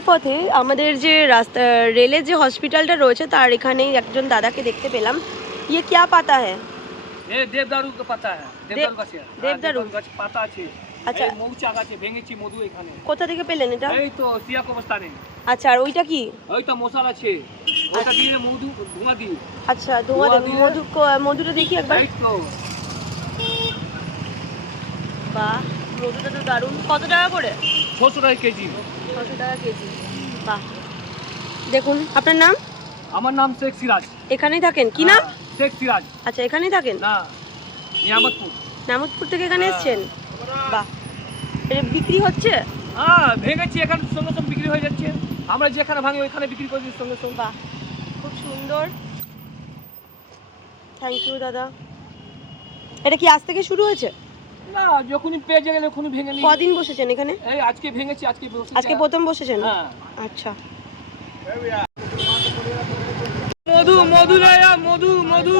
যাওয়ার পথে আমাদের যে রাস্তা রেলের যে হসপিটালটা রয়েছে তার এখানেই একজন দাদাকে দেখতে পেলাম। ये क्या पाता है? ये देवदारू का पता है। देवदारू गाछ। देवदारू गाछ पाता আছে। আচ্ছা, এই মৌচা গাছে ভেঙেছি মধু এখানে। কোথা থেকে পেলেন এটা? এই তো সিয়াক অবস্থানে। আচ্ছা, আর ওইটা কি? ওই তো মশাল আছে। ওটা দিয়ে মধু ধোঁয়া দিই। আচ্ছা, ধোঁয়া দেন। মধুটা দেখি একবার। এই তো বাহ, মধুটা তো দারুণ। কত টাকা করে? 600 টাকা কেজি। 600 টাকা কেজি। বাহ, দেখুন। আপনার নাম? আমার নাম শেখ সিরাজ। এখানেই থাকেন? কি নাম? শেখ সিরাজ। আচ্ছা, এখানেই থাকেন? না, নিয়ামতপুর। নামতপুর থেকে এখানে এসেছেন? বাহ, এটা বিক্রি হচ্ছে? হ্যাঁ, ভেঙেছি এখানে সঙ্গে সঙ্গে বিক্রি হয়ে যাচ্ছে। আমরা যেখানে ভাঙি ওইখানে বিক্রি করে দিই সঙ্গে সঙ্গে। বাহ, খুব সুন্দর। থ্যাংক ইউ দাদা। এটা কি আজ থেকে শুরু হয়েছে? না, যখনই পেয়ে গেলে ওখনই ভেঙে নিই। কদিন বসেছেন এখানে? এই আজকে ভেঙেছি, আজকে বসেছি। আজকে প্রথম বসেছেন? হ্যাঁ। আচ্ছা। মধু মধু লায়া মধু মধু।